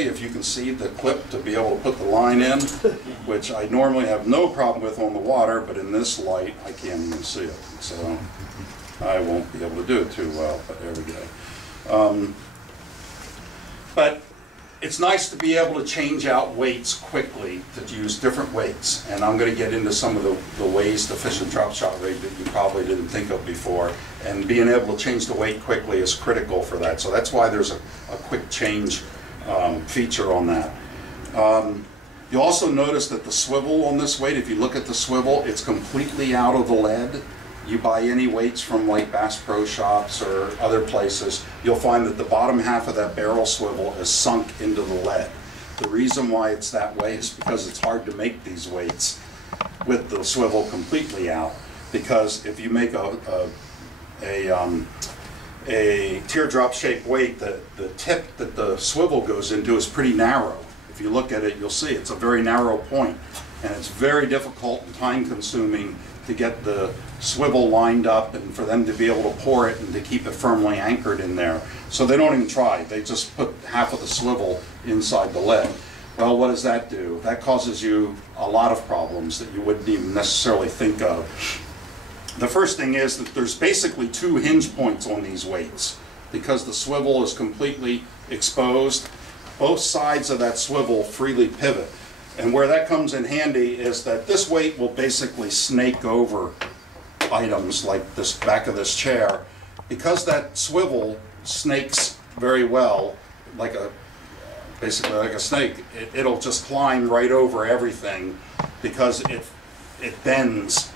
quickly, if you can see the clip to be able to put the line in, which I normally have no problem with on the water, but in this light, I can't even see it. So I won't be able to do it too well, but there we go. But it's nice to be able to change out weights quickly, to use different weights. And I'm going to get into some of the ways to fish and drop shot rig that you probably didn't think of before. And being able to change the weight quickly is critical for that. So that's why there's a quick change feature on that. You'll also notice that the swivel on this weight, if you look at the swivel, it's completely out of the lead. You buy any weights from like Bass Pro Shops or other places, you'll find that the bottom half of that barrel swivel is sunk into the lead. The reason why it's that way is because it's hard to make these weights with the swivel completely out. Because if you make a teardrop shaped weight, the tip that the swivel goes into is pretty narrow. If you look at it, you'll see it's a very narrow point, and it's very difficult and time consuming to get the swivel lined up and for them to be able to pour it and to keep it firmly anchored in there. So they don't even try. They just put half of the swivel inside the lead. Well, what does that do? That causes you a lot of problems that you wouldn't even necessarily think of. The first thing is that there's basically two hinge points on these weights. Because the swivel is completely exposed, both sides of that swivel freely pivot. And where that comes in handy is that this weight will basically snake over items like this back of this chair. Because that swivel snakes very well, like basically like a snake, it'll just climb right over everything because it bends.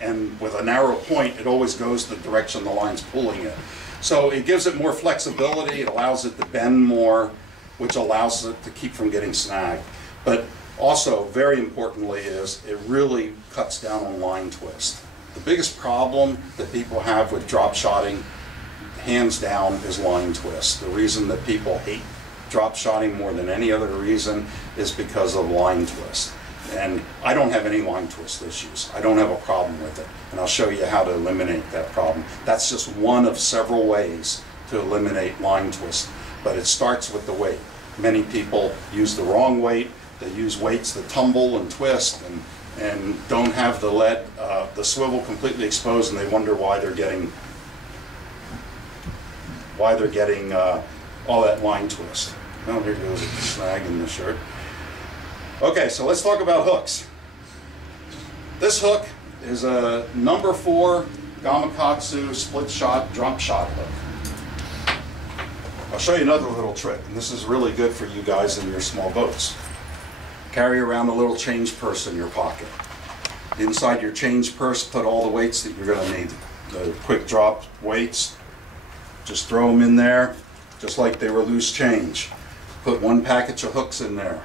And with a narrow point, it always goes the direction the line's pulling it. So it gives it more flexibility, it allows it to bend more, which allows it to keep from getting snagged. But also, very importantly, is it really cuts down on line twist. The biggest problem that people have with drop shotting, hands down, is line twist. The reason that people hate drop shotting more than any other reason is because of line twist. And I don't have any line twist issues. I don't have a problem with it. And I'll show you how to eliminate that problem. That's just one of several ways to eliminate line twist. But it starts with the weight. Many people use the wrong weight. They use weights that tumble and twist and don't have the lead, the swivel completely exposed, and they wonder why they're getting all that line twist. Oh, here goes a snag in the shirt. Okay, so let's talk about hooks. This hook is a number 4 Gamakatsu split shot drop shot hook. I'll show you another little trick, and this is really good for you guys in your small boats. Carry around a little change purse in your pocket. Inside your change purse, put all the weights that you're going to need. The quick drop weights, just throw them in there, just like they were loose change. Put one package of hooks in there.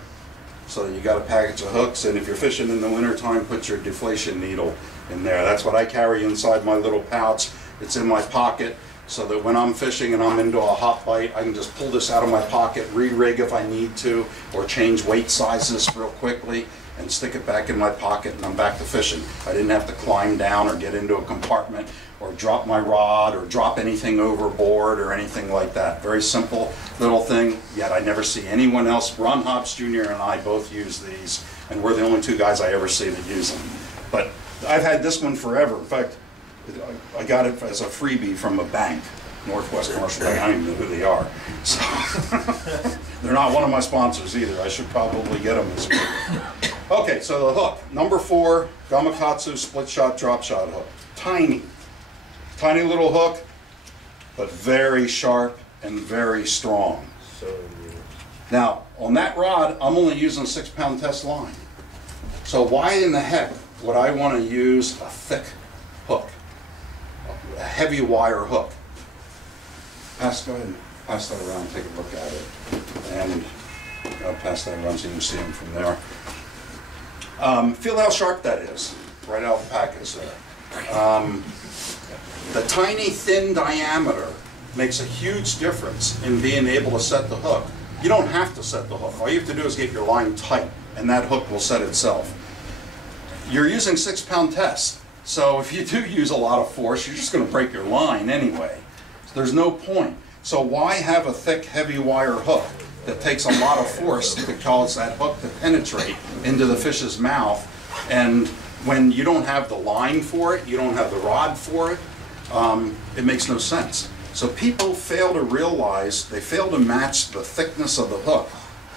So you got a package of hooks, and if you're fishing in the wintertime, put your deflation needle in there. That's what I carry inside my little pouch. It's in my pocket, so that when I'm fishing and I'm into a hot bite, I can just pull this out of my pocket, re-rig if I need to, or change weight sizes real quickly, and stick it back in my pocket, and I'm back to fishing. I didn't have to climb down or get into a compartment or drop my rod or drop anything overboard or anything like that. Very simple little thing, yet I never see anyone else. Ron Hobbs Jr. and I both use these, and we're the only 2 guys I ever see that use them. But I've had this one forever. In fact, I got it as a freebie from a bank, Northwest Commercial Bank. I don't even know who they are. So they're not one of my sponsors either. I should probably get them this week. Okay, so the hook, number 4 Gamakatsu split shot drop shot hook. Tiny little hook, but very sharp and very strong. Now, on that rod, I'm only using a 6-pound test line. So why in the heck would I want to use a thick hook, a heavy wire hook? Go ahead and pass that around, take a look at it. And I'll pass that around so you can see them from there. Feel how sharp that is, right out of the package there. The tiny, thin diameter makes a huge difference in being able to set the hook. You don't have to set the hook. All you have to do is get your line tight, and that hook will set itself. You're using 6-pound test, so if you do use a lot of force, you're just going to break your line anyway. So there's no point. So why have a thick, heavy wire hook? that takes a lot of force to cause that hook to penetrate into the fish's mouth. And when you don't have the line for it, you don't have the rod for it, it makes no sense. So people fail to realize, they fail to match the thickness of the hook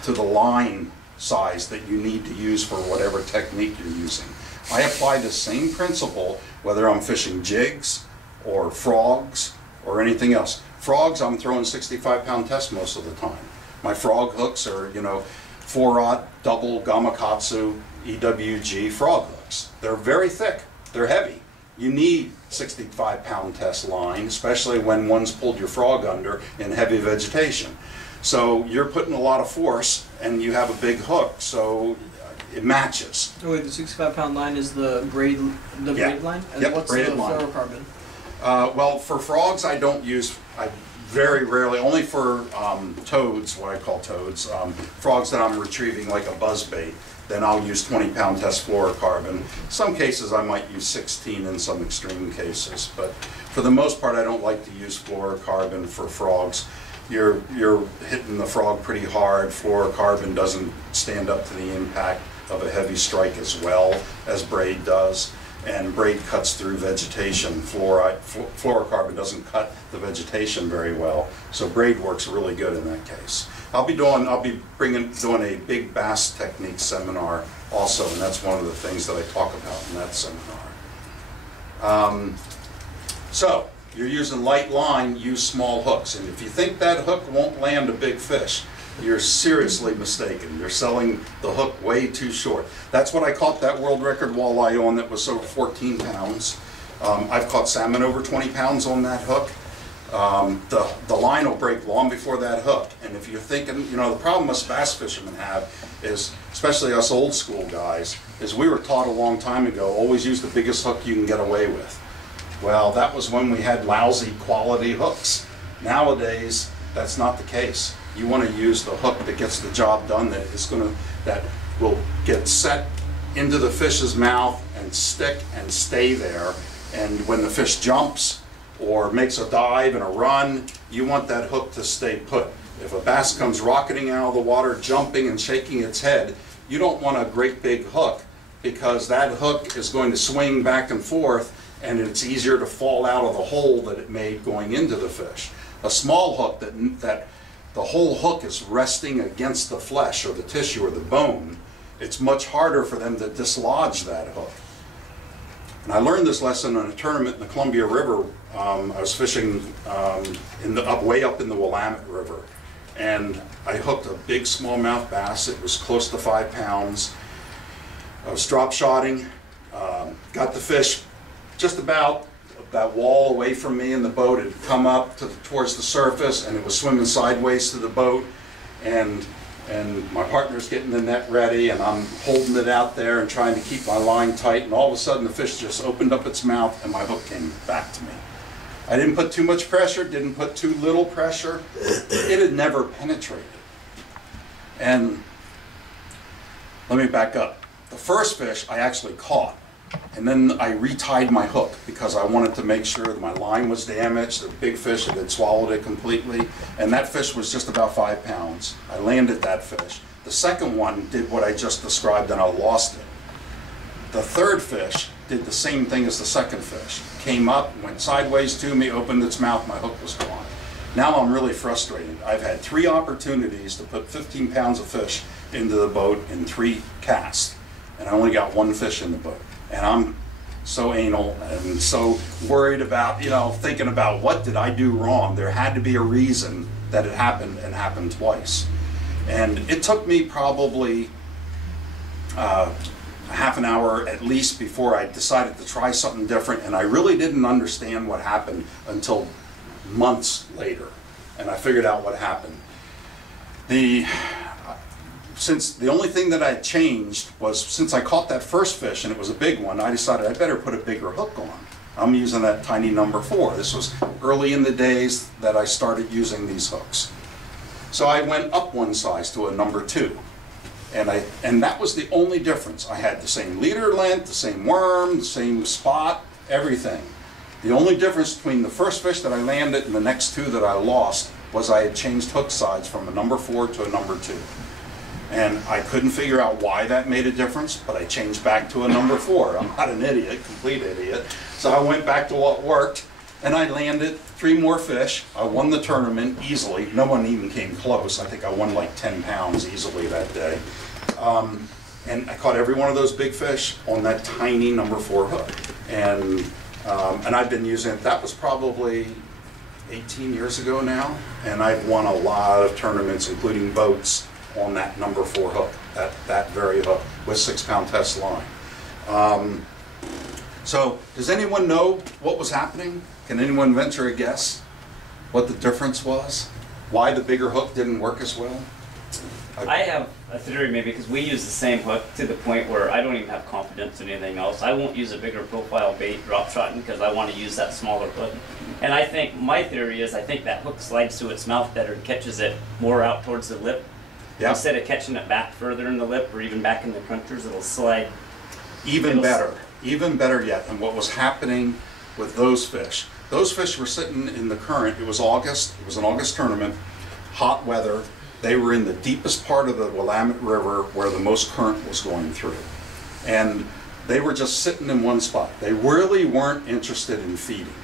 to the line size that you need to use for whatever technique you're using. I apply the same principle whether I'm fishing jigs or frogs or anything else. Frogs, I'm throwing 65-pound test most of the time. My frog hooks are, 4/0 double Gamakatsu EWG frog hooks. They're very thick, they're heavy. You need 65-pound test line, especially when one's pulled your frog under in heavy vegetation. So you're putting a lot of force and you have a big hook, so it matches. Oh wait, the 65-pound line is the braid line? And yep, what's braided the line. fluorocarbon? Well, for frogs I don't use, I very rarely, only for toads, what I call toads, frogs that I'm retrieving like a buzzbait, then I'll use 20-pound test fluorocarbon. Some cases I might use 16 in some extreme cases, but for the most part I don't like to use fluorocarbon for frogs. You're hitting the frog pretty hard. Fluorocarbon doesn't stand up to the impact of a heavy strike as well as braid does, and braid cuts through vegetation. Fluorocarbon doesn't cut the vegetation very well, so braid works really good in that case. I'll be doing a big b.a.s.s technique seminar also, and that's one of the things that I talk about in that seminar. So you're using light line, use small hooks, and if you think that hook won't land a big fish, you're seriously mistaken. You're selling the hook way too short. That's what I caught that world record walleye on that was over 14 pounds. I've caught salmon over 20 pounds on that hook. The line will break long before that hook. And if you're thinking, the problem us bass fishermen have is, especially us old school guys, is we were taught a long time ago, always use the biggest hook you can get away with. Well, that was when we had lousy quality hooks. Nowadays, that's not the case. You want to use the hook that gets the job done, that will get set into the fish's mouth and stick and stay there. And when the fish jumps or makes a dive and a run, you want that hook to stay put. If a bass comes rocketing out of the water, jumping and shaking its head, you don't want a great big hook, because that hook is going to swing back and forth and it's easier to fall out of the hole that it made going into the fish. A small hook that the whole hook is resting against the flesh or the tissue or the bone, it's much harder for them to dislodge that hook. And I learned this lesson in a tournament in the Columbia River. I was fishing way up in the Willamette River, and I hooked a big smallmouth bass. It was close to 5 pounds. I was drop shotting, got the fish just about that wall away from me in the boat. It had come up towards the surface, and it was swimming sideways to the boat, and my partner's getting the net ready, and I'm holding it out there and trying to keep my line tight, and all of a sudden the fish just opened up its mouth and my hook came back to me. I didn't put too much pressure, didn't put too little pressure. It had never penetrated. And let me back up. The first fish I actually caught, and then I retied my hook because I wanted to make sure that my line was damaged. The big fish had swallowed it completely, and that fish was just about 5 pounds. I landed that fish. The second one did what I just described, and I lost it. The third fish did the same thing as the second fish. Came up, went sideways to me, opened its mouth, my hook was gone. Now I'm really frustrated. I've had 3 opportunities to put 15 pounds of fish into the boat in 3 casts, and I only got 1 fish in the boat. And I'm so anal and so worried about, thinking about what did I do wrong. There had to be a reason that it happened, and happened twice. And it took me probably half an hour at least before I decided to try something different, and I really didn't understand what happened until months later, and I figured out what happened. Since the only thing that I changed was, since I caught that first fish and it was a big one, I decided I better put a bigger hook on. I'm using that tiny number 4. This was early in the days that I started using these hooks. So I went up 1 size to a number 2. And that was the only difference. I had the same leader length, the same worm, the same spot, everything. The only difference between the first fish that I landed and the next 2 that I lost was I had changed hook sides from a number 4 to a number 2. And I couldn't figure out why that made a difference, but I changed back to a number 4. I'm not an idiot, complete idiot. So I went back to what worked, and I landed 3 more fish. I won the tournament easily. No one even came close. I think I won like 10 pounds easily that day. And I caught every one of those big fish on that tiny number 4 hook. And I've been using it. That was probably 18 years ago now, and I've won a lot of tournaments, including boats, on that number 4 hook, that very hook with 6-pound test line. So does anyone know what was happening? Can anyone venture a guess what the difference was? Why the bigger hook didn't work as well? I have a theory, maybe because we use the same hook to the point where I don't even have confidence in anything else. I won't use a bigger profile bait drop shotting because I want to use that smaller hook. And I think, my theory is, I think that hook slides to its mouth better and catches it more out towards the lip. Yeah. Instead of catching it back further in the lip or even back in the crunchers, it'll slide. Even better yet. And what was happening with those fish were sitting in the current. It was August, it was an August tournament, hot weather. They were in the deepest part of the Willamette River where the most current was going through. And they were just sitting in one spot. They really weren't interested in feeding.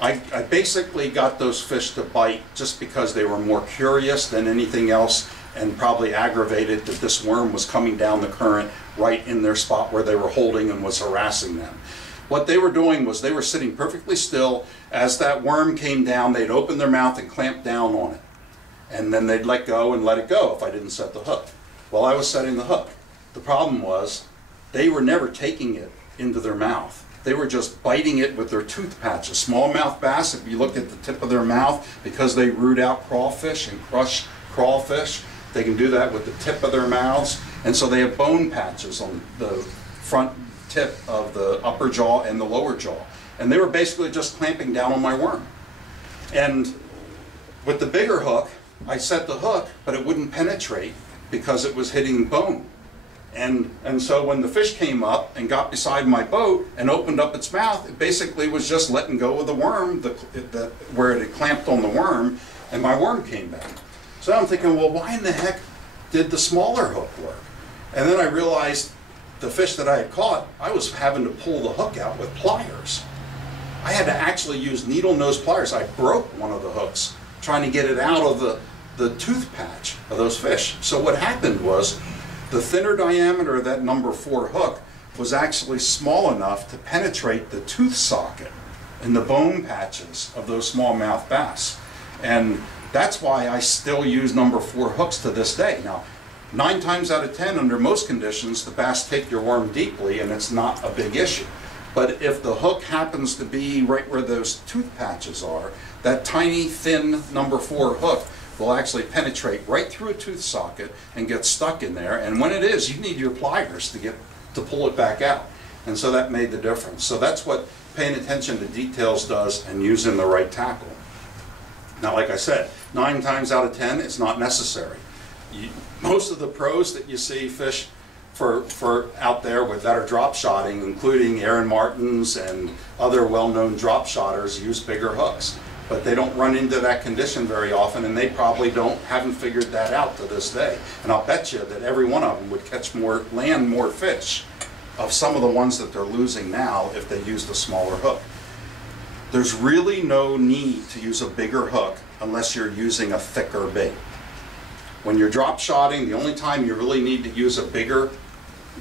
I basically got those fish to bite just because they were more curious than anything else, and probably aggravated that this worm was coming down the current right in their spot where they were holding and was harassing them. What they were doing was they were sitting perfectly still. As that worm came down, they'd open their mouth and clamp down on it. And then they'd let go and let it go if I didn't set the hook. Well, I was setting the hook. The problem was they were never taking it into their mouth. They were just biting it with their tooth patches. Smallmouth bass, if you look at the tip of their mouth, because they root out crawfish and crush crawfish, they can do that with the tip of their mouths. And so they have bone patches on the front tip of the upper jaw and the lower jaw. And they were basically just clamping down on my worm. And with the bigger hook, I set the hook, but it wouldn't penetrate because it was hitting bone. And so when the fish came up and got beside my boat and opened up its mouth, it basically was just letting go of the worm, where it had clamped on the worm, and my worm came back. So I'm thinking, well, why in the heck did the smaller hook work? And then I realized the fish that I had caught, I was having to pull the hook out with pliers. I had to actually use needle nose pliers. I broke one of the hooks trying to get it out of the tooth patch of those fish. So what happened was, the thinner diameter of that number 4 hook was actually small enough to penetrate the tooth socket and the bone patches of those smallmouth bass. And that's why I still use number 4 hooks to this day. Now, 9 times out of 10, under most conditions, the bass take your worm deeply and it's not a big issue. But if the hook happens to be right where those tooth patches are, that tiny, thin number 4 hook will actually penetrate right through a tooth socket and get stuck in there. And when it is, you need your pliers to pull it back out. And so that made the difference. So that's what paying attention to details does, and using the right tackle. Now, like I said, 9 times out of 10, it's not necessary. Most of the pros that you see fish for out there that are drop shotting, including Aaron Martins and other well-known drop shotters, use bigger hooks. But they don't run into that condition very often, and they probably haven't figured that out to this day. And I'll bet you that every one of them would land more fish of some of the ones that they're losing now if they used a smaller hook. There's really no need to use a bigger hook unless you're using a thicker bait. When you're drop shotting, the only time you really need to use a bigger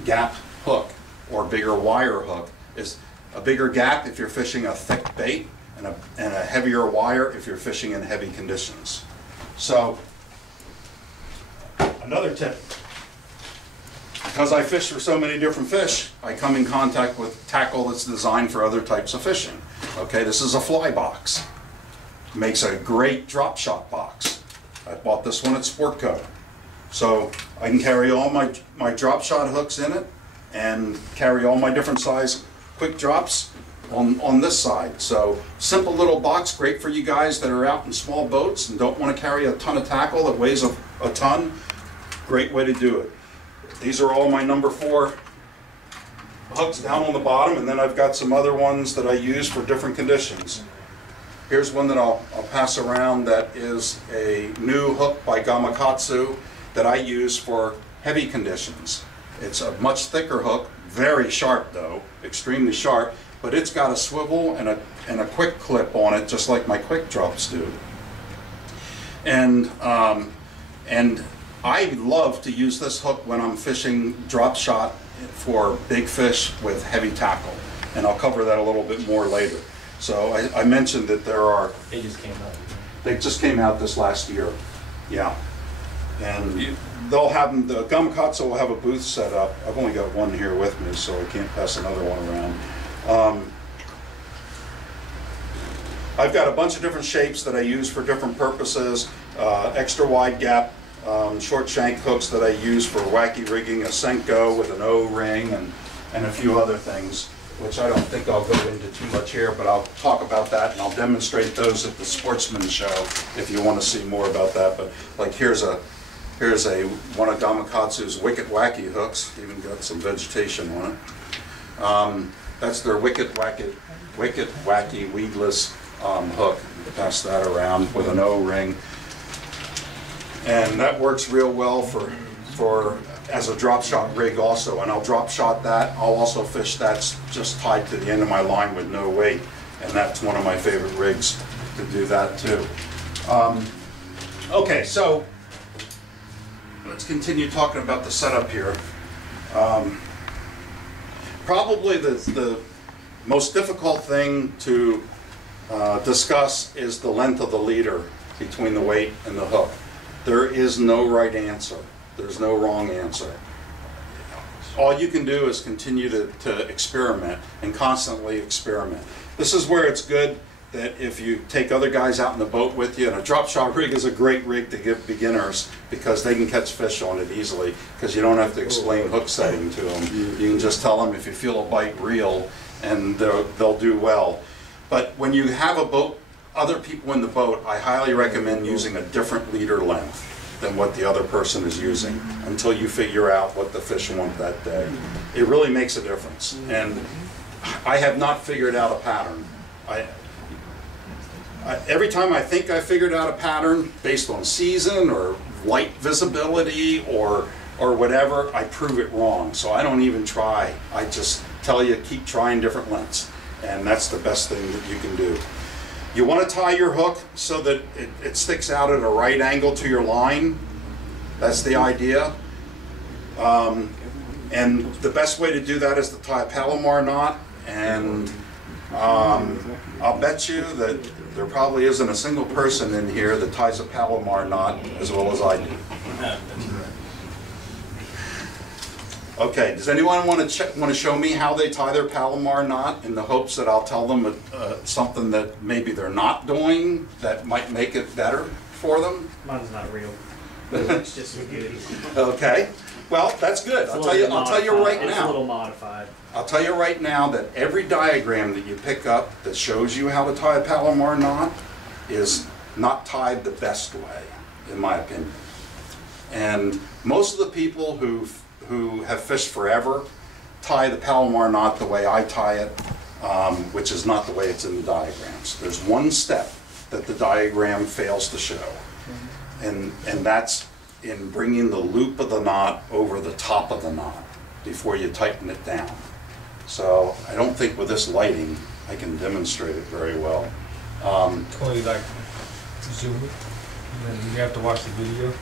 gap hook or bigger wire hook is a bigger gap if you're fishing a thick bait, and a heavier wire if you're fishing in heavy conditions. So, another tip. Because I fish for so many different fish, I come in contact with tackle that's designed for other types of fishing. Okay, this is a fly box. Makes a great drop shot box. I bought this one at Sportco. So I can carry all my drop shot hooks in it, and carry all my different size quick drops on this side. So simple little box, great for you guys that are out in small boats and don't want to carry a ton of tackle that weighs a ton. Great way to do it. These are all my number 4 hooks down on the bottom, and then I've got some other ones that I use for different conditions. Here's one that I'll pass around that is a new hook by Gamakatsu that I use for heavy conditions. It's a much thicker hook, very sharp though, extremely sharp, but it's got a swivel and a quick clip on it, just like my quick drops do. And I love to use this hook when I'm fishing drop shot for big fish with heavy tackle, and I'll cover that a little bit more later. So I mentioned that there are. They just came out. They just came out this last year, yeah. And they'll have them. The Gamakatsu will have a booth set up. I've only got one here with me, so I can't pass another one around. I've got a bunch of different shapes that I use for different purposes. Extra wide gap short shank hooks that I use for wacky rigging, a Senko with an O-ring, and a few other things, which I don't think I'll go into too much here, but I'll talk about that and I'll demonstrate those at the Sportsman Show if you want to see more about that. But like here's one of Gamakatsu's Wicked Wacky hooks, even got some vegetation on it. That's their Wicked Wacky weedless hook. Pass that around with an O-ring. And that works real well for as a drop shot rig also, and I'll drop shot that. I'll also fish that's just tied to the end of my line with no weight, and that's one of my favorite rigs to do that too. Okay, so let's continue talking about the setup here. Probably the most difficult thing to discuss is the length of the leader between the weight and the hook. There is no right answer. There's no wrong answer. All you can do is continue to experiment and constantly experiment. This is where it's good that if you take other guys out in the boat with you, and a drop shot rig is a great rig to give beginners because they can catch fish on it easily because you don't have to explain hook setting to them. You can just tell them if you feel a bite reel and they'll do well. But when you have a boat, other people in the boat, I highly recommend using a different leader length than what the other person is using until you figure out what the fish want that day. It really makes a difference. And I have not figured out a pattern. Every time I think I figured out a pattern based on season or light visibility or whatever, I prove it wrong. So I don't even try. I just tell you, keep trying different lengths. And that's the best thing that you can do. You want to tie your hook so that it sticks out at a right angle to your line. That's the idea. And the best way to do that is to tie a Palomar knot. And I'll bet you that there probably isn't a single person in here that ties a Palomar knot as well as I do. Okay, does anyone want to show me how they tie their Palomar knot in the hopes that I'll tell them something that maybe they're not doing that might make it better for them? Mine's not real. It's just good. Okay, well that's good. I'll tell you right It's a now. little modified. I'll tell you right now that every diagram that you pick up that shows you how to tie a Palomar knot is not tied the best way, in my opinion. And most of the people who have fished forever tie the Palomar knot the way I tie it, which is not the way it's in the diagrams. There's one step that the diagram fails to show, and that's in bringing the loop of the knot over the top of the knot before you tighten it down. So I don't think with this lighting I can demonstrate it very well. Totally like zoom it, and then you have to watch the video.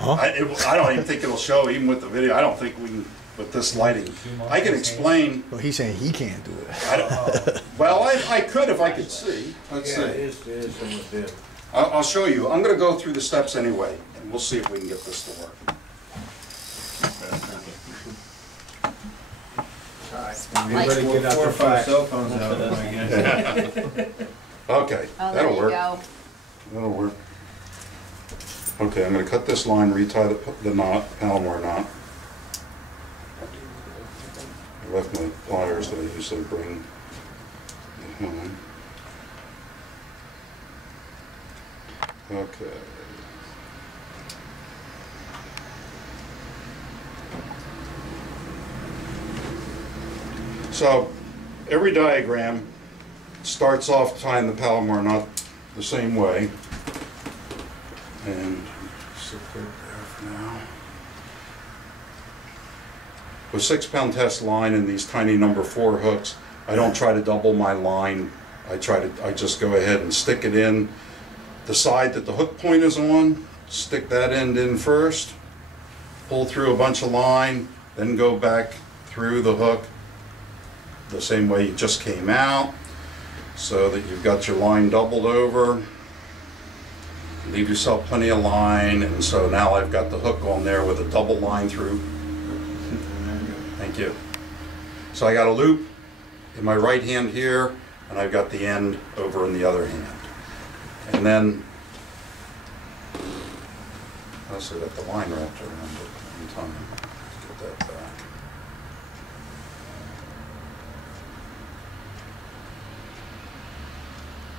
I don't even think it'll show, even with the video. I don't think we can, with this lighting. I can explain. Well, he's saying he can't do it. I don't, well, I could if I could see. Let's see. I'll show you. I'm going to go through the steps anyway, and we'll see if we can get this to work. Everybody get out their cell phones out. Okay, that'll work. That'll work. Okay, I'm going to cut this line, retie the knot, Palomar knot. I left my pliers that I usually bring at home. Okay. So, every diagram starts off tying the Palomar knot the same way. And sit there for now. With 6-pound test line and these tiny number 4 hooks, I don't try to double my line. I just go ahead and stick it in the side that the hook point is on, stick that end in first, pull through a bunch of line, then go back through the hook the same way you just came out, so that you've got your line doubled over. Leave yourself plenty of line, and so now I've got the hook on there with a double line through. Thank you. So I got a loop in my right hand here, and I've got the end over in the other hand. And then, I also got the line wrapped around it in time. Let's get that back.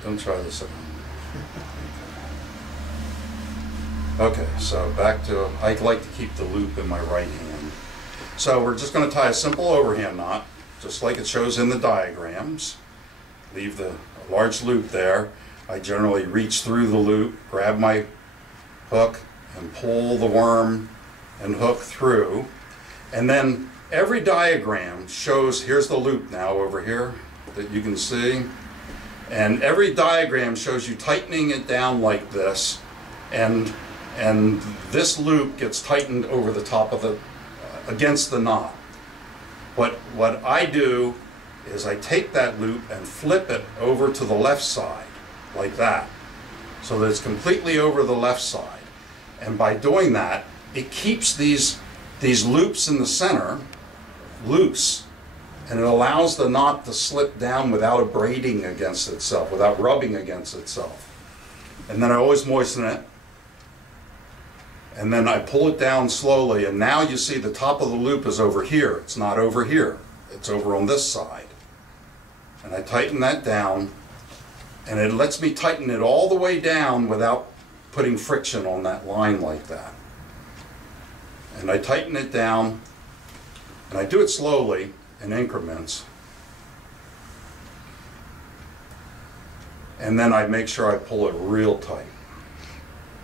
Don't try this at home. Okay, so back to, I like to keep the loop in my right hand. So we're just going to tie a simple overhand knot, just like it shows in the diagrams. Leave the large loop there. I generally reach through the loop, grab my hook, and pull the worm and hook through. And then every diagram shows, here's the loop now over here that you can see. And every diagram shows you tightening it down like this, and this loop gets tightened over the top of the, against the knot. What I do is I take that loop and flip it over to the left side, like that, so that it's completely over the left side. And by doing that, it keeps these loops in the center loose, and it allows the knot to slip down without abrading against itself, without rubbing against itself. And then I always moisten it, and then I pull it down slowly, and now you see the top of the loop is over here. It's not over here. It's over on this side. And I tighten that down, and it lets me tighten it all the way down without putting friction on that line like that. And I tighten it down, and I do it slowly in increments. And then I make sure I pull it real tight.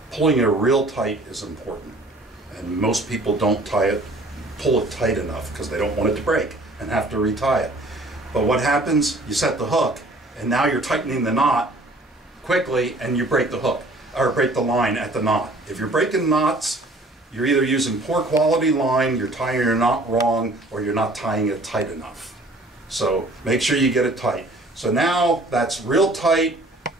Pulling it real tight is important. And most people don't pull it tight enough because they don't want it to break and have to retie it. But what happens, you set the hook, and now you're tightening the knot quickly, and you break the hook, or break the line at the knot. If you're breaking knots, you're either using poor quality line, you're tying your knot wrong, or you're not tying it tight enough. So make sure you get it tight. So now that's real tight.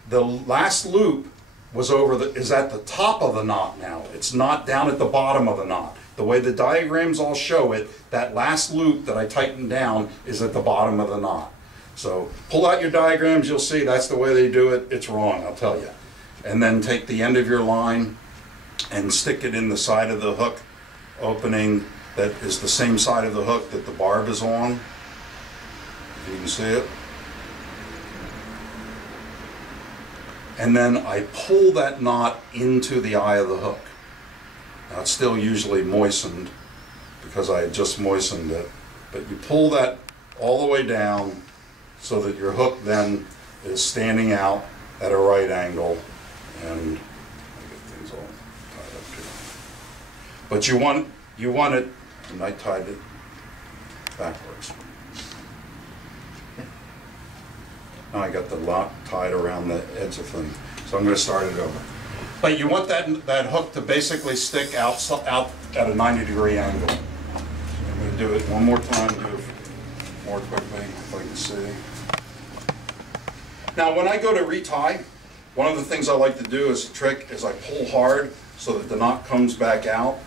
The last loop is at the top of the knot now. It's not down at the bottom of the knot. The way the diagrams all show it, that last loop that I tightened down is at the bottom of the knot. So pull out your diagrams, you'll see that's the way they do it. It's wrong, I'll tell you. And then take the end of your line and stick it in the side of the hook opening that is the same side of the hook that the barb is on. If you can see it. And then I pull that knot into the eye of the hook. Now it's still usually moistened because I had just moistened it, but you pull that all the way down so that your hook then is standing out at a right angle, and I get things all tied up here. But you want it, and I tied it backwards. Now I got the knot tied around the edge of the thing, so I'm going to start it over. But you want that hook to basically stick out at a 90-degree angle. I'm going to do it one more time, do it more quickly if I can see. Now when I go to retie, one of the things I like to do as a trick is I pull hard so that the knot comes back out.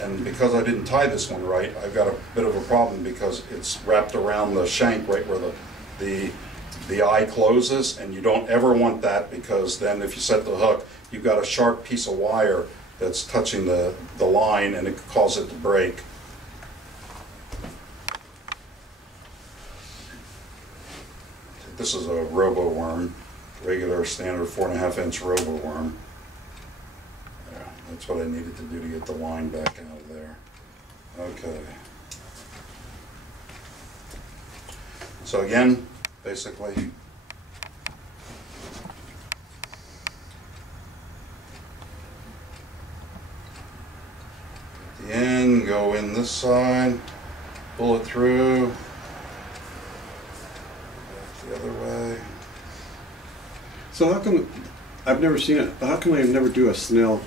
And because I didn't tie this one right, I've got a bit of a problem because it's wrapped around the shank right where the eye closes, and you don't ever want that, because then if you set the hook, you've got a sharp piece of wire that's touching the line, and it could cause it to break. This is a robo worm, regular standard 4.5-inch robo worm. Yeah, that's what I needed to do to get the line back out of there. Okay. So again, basically, can go in this side, pull it through, back the other way. So how come, I've never seen it, but how come I never do a snell?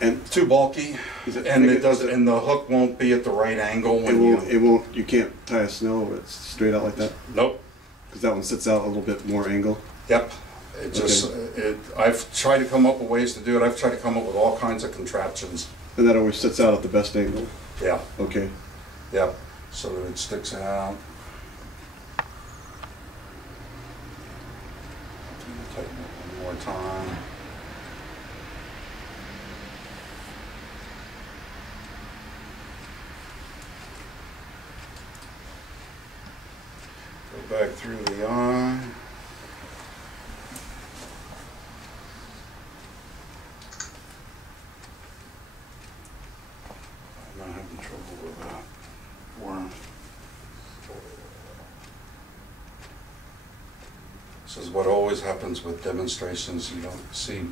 And Too bulky, and it does, and the hook won't be at the right angle when you can't tie a snell where it's straight out like that? Nope. Because that one sits out a little bit more angle? Yep. It just, I've tried to come up with ways to do it. I've tried to come up with all kinds of contraptions. And that always sits out at the best angle? Yeah. Okay. Yep. So that it sticks out. Tighten it one more time. Go back through the eye. I'm not having trouble with that worm. This is what always happens with demonstrations. You don't see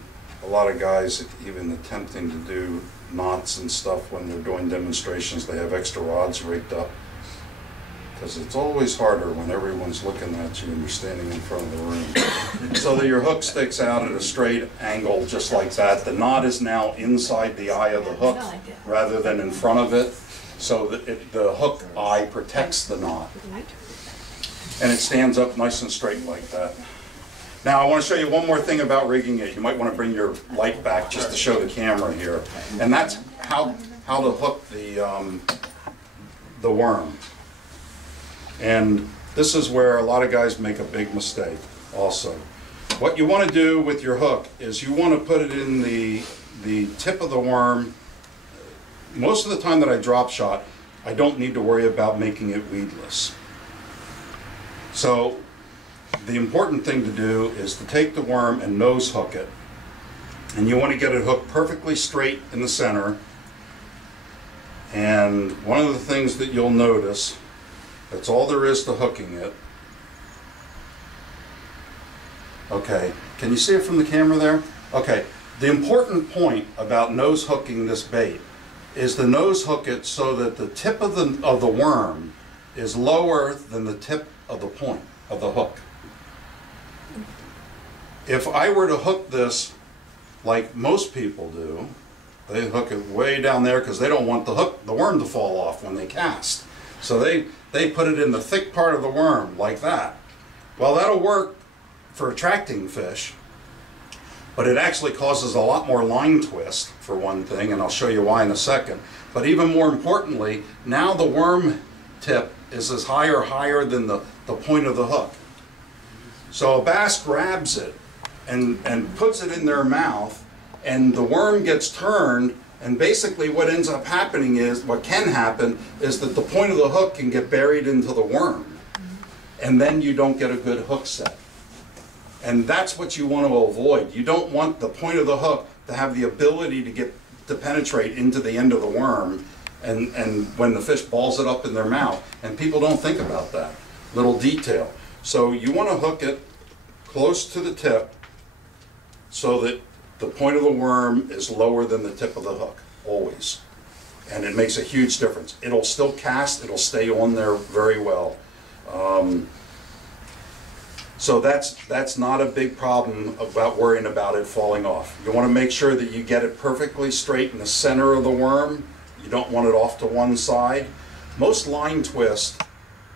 a lot of guys even attempting to do knots and stuff when they're doing demonstrations. They have extra rods rigged up. Because it's always harder when everyone's looking at you and you're standing in front of the room. So that your hook sticks out at a straight angle just like that. The knot is now inside the eye of the hook rather than in front of it. So that the hook eye protects the knot. And it stands up nice and straight like that. Now I want to show you one more thing about rigging it. You might want to bring your light back just to show the camera here. And that's how to hook the worm. And this is where a lot of guys make a big mistake also. What you want to do with your hook is you want to put it in the tip of the worm. Most of the time that I drop shot, I don't need to worry about making it weedless. So the important thing to do is to take the worm and nose hook it. And you want to get it hooked perfectly straight in the center. And one of the things that you'll notice, that's all there is to hooking it. Okay, can you see it from the camera there? Okay, the important point about nose hooking this bait is to nose hook it so that the tip of the worm is lower than the tip of the point of the hook. If I were to hook this like most people do, they hook it way down there because they don't want the worm to fall off when they cast. So they put it in the thick part of the worm like that. Well, that'll work for attracting fish, but it actually causes a lot more line twist for one thing, and I'll show you why in a second. But even more importantly, now the worm tip is as higher than the point of the hook. So a bass grabs it and puts it in their mouth, and the worm gets turned. And basically what ends up happening is, what can happen is that the point of the hook can get buried into the worm. And then you don't get a good hook set. And that's what you want to avoid. You don't want the point of the hook to have the ability to penetrate into the end of the worm and when the fish balls it up in their mouth. And people don't think about that little detail. So you want to hook it close to the tip so that the point of the worm is lower than the tip of the hook, always. And it makes a huge difference. It'll still cast, it'll stay on there very well. So that's not a big problem about worrying about it falling off. You want to make sure that you get it perfectly straight in the center of the worm. You don't want it off to one side. Most line twist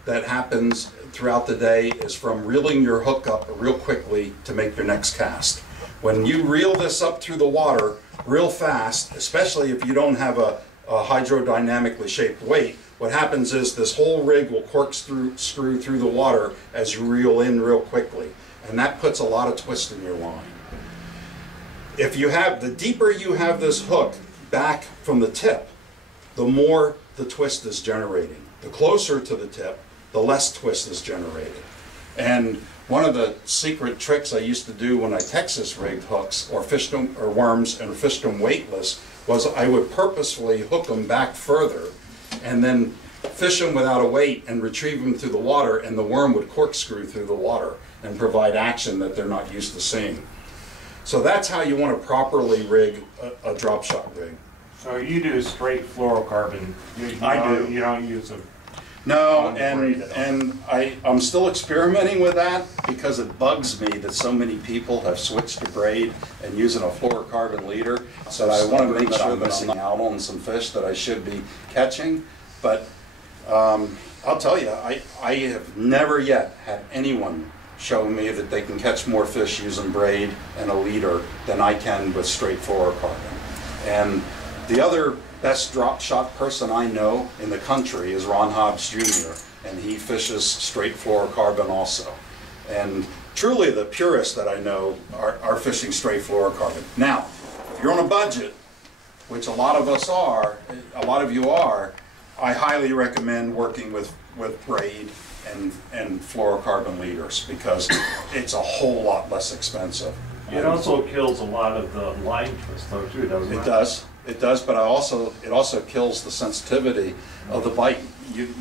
that happens throughout the day is from reeling your hook up real quickly to make your next cast. When you reel this up through the water real fast, especially if you don't have a hydrodynamically shaped weight, what happens is this whole rig will screw through the water as you reel in real quickly. And that puts a lot of twist in your line. If you have, the deeper you have this hook back from the tip, the more the twist is generating. The closer to the tip, the less twist is generated. And one of the secret tricks I used to do when I Texas rigged hooks or fished them, or worms and fished them weightless, was I would purposefully hook them back further and then fish them without a weight and retrieve them through the water, and the worm would corkscrew through the water and provide action that they're not used to seeing. So that's how you want to properly rig a drop shot rig. So you do straight fluorocarbon? I do. You don't use a... No, On the braid at all. and I'm still experimenting with that because it bugs me that so many people have switched to braid and using a fluorocarbon leader. So I want to make sure that I'm missing out on some fish that I should be catching. But I'll tell you, I have never yet had anyone show me that they can catch more fish using braid and a leader than I can with straight fluorocarbon. And the other best drop shot person I know in the country is Ron Hobbs Jr., and he fishes straight fluorocarbon also. And truly the purists that I know are fishing straight fluorocarbon. Now, if you're on a budget, which a lot of us are, a lot of you are, I highly recommend working with braid and fluorocarbon leaders because it's a whole lot less expensive. It also kills a lot of the line twist though too, doesn't it? It does. It does, but it also kills the sensitivity of the bite.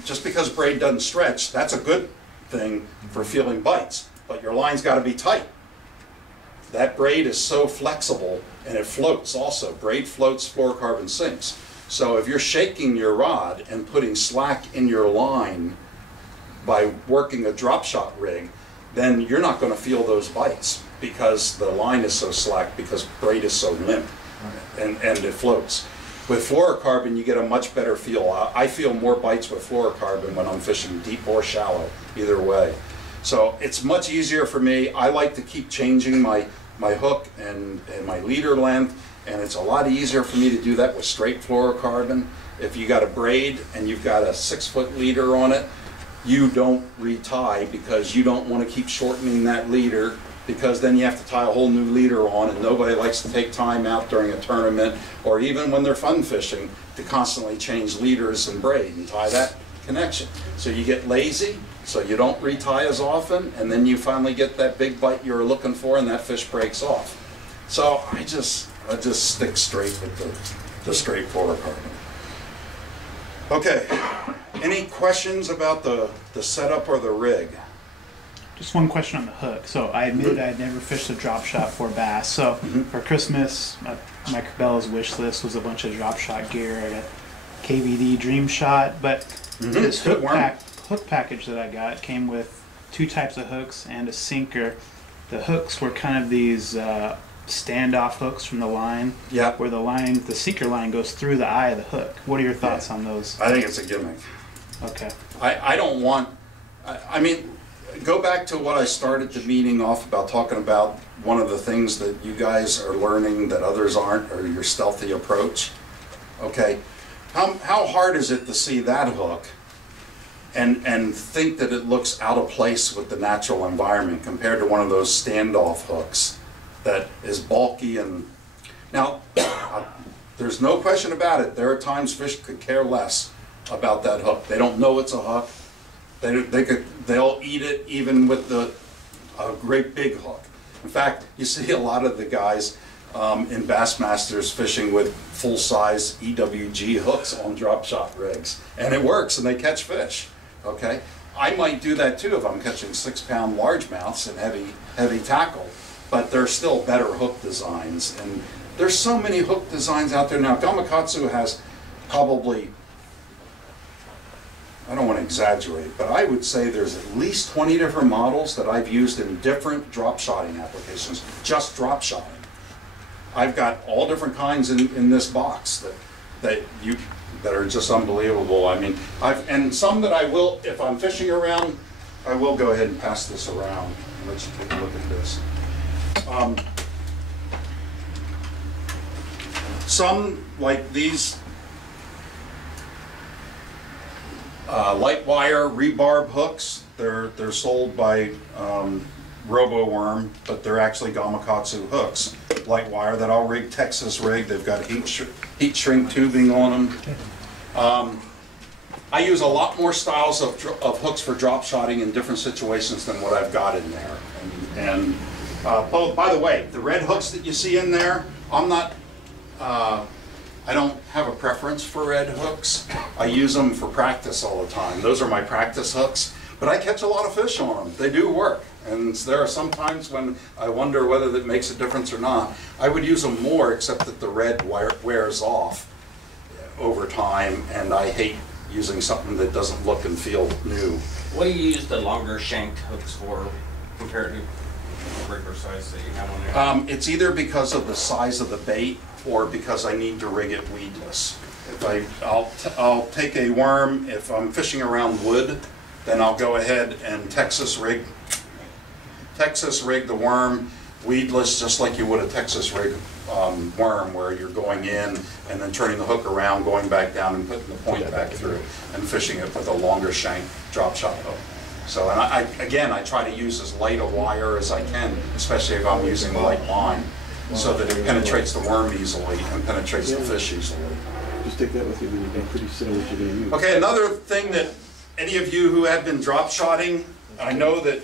Just because braid doesn't stretch, that's a good thing for feeling bites, but your line's got to be tight. That braid is so flexible and it floats also. Braid floats, fluorocarbon sinks. So if you're shaking your rod and putting slack in your line by working a drop shot rig, then you're not going to feel those bites because the line is so slack because braid is so limp. And it floats. With fluorocarbon, you get a much better feel. I feel more bites with fluorocarbon when I'm fishing deep or shallow, either way. So it's much easier for me. I like to keep changing my hook and my leader length, and it's a lot easier for me to do that with straight fluorocarbon. If you got a braid and you've got a 6-foot leader on it, you don't retie because you don't want to keep shortening that leader, because then you have to tie a whole new leader on, and nobody likes to take time out during a tournament or even when they're fun fishing to constantly change leaders and braid and tie that connection. So you get lazy, so you don't retie as often, and then you finally get that big bite you're looking for and that fish breaks off. So I just stick straight with the straight fluorocarbon. Okay, any questions about the setup or the rig? Just one question on the hook. So I admitted I had never fished a drop shot for bass. So for Christmas, my Cabela's wish list was a bunch of drop shot gear. I got KVD Dream Shot, but this hook package that I got came with 2 types of hooks and a sinker. The hooks were kind of these standoff hooks from the line, where the sinker line goes through the eye of the hook. What are your thoughts on those? I think it's a gimmick. Okay. I don't want, I mean, go back to what I started the meeting off about, talking about one of the things that you guys are learning that others aren't, or your stealthy approach. Okay, how hard is it to see that hook and think that it looks out of place with the natural environment compared to one of those standoff hooks that is bulky? And now there's no question about it, there are times fish could care less about that hook. They don't know it's a hook. They'll eat it even with a great big hook. In fact, you see a lot of the guys in Bassmasters fishing with full-size EWG hooks on drop shot rigs, and it works, and they catch fish. Okay, I might do that too if I'm catching 6-pound largemouths and heavy tackle, but there's still better hook designs, and there's so many hook designs out there now. Gamakatsu has probably, I don't want to exaggerate, but I would say there's at least 20 different models that I've used in different drop shotting applications, just drop shotting. I've got all different kinds in this box that are just unbelievable. I mean, and some that I will, if I'm fishing around, I will go ahead and pass this around and let you take a look at this. Some, like these light wire rebarb hooks, they're sold by RoboWorm, but they're actually Gamakatsu hooks, light wire that I'll rig Texas rig. They've got heat shrink tubing on them. I use a lot more styles of hooks for drop shotting in different situations than what I've got in there. And oh, by the way, the red hooks that you see in there, I'm not, I don't have a preference for red hooks. I use them for practice all the time. Those are my practice hooks, but I catch a lot of fish on them. They do work. And there are some times when I wonder whether that makes a difference or not. I would use them more, except that the red wears off over time, and I hate using something that doesn't look and feel new. What do you use the longer shanked hooks for compared to regular size that you have on there? It's either because of the size of the bait or because I need to rig it weedless. I'll take a worm, if I'm fishing around wood, then I'll go ahead and Texas rig the worm weedless, just like you would a Texas rig worm, where you're going in and then turning the hook around, going back down and putting the point back through and fishing it with a longer shank drop shot hook. So, and I try to use as light a wire as I can, especially if I'm using light line, so that it penetrates the worm easily and penetrates the fish easily. Just take that with you when you get pretty set on what you're going to use. Okay, another thing that any of you who have been drop shotting, I know that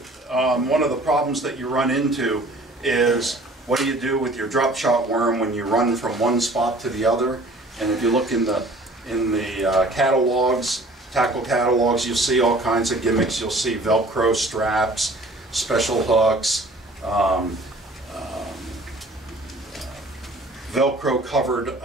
one of the problems that you run into is, what do you do with your drop shot worm when you run from one spot to the other? And if you look in the catalogs, tackle catalogs, you'll see all kinds of gimmicks. You'll see Velcro straps, special hooks, Velcro covered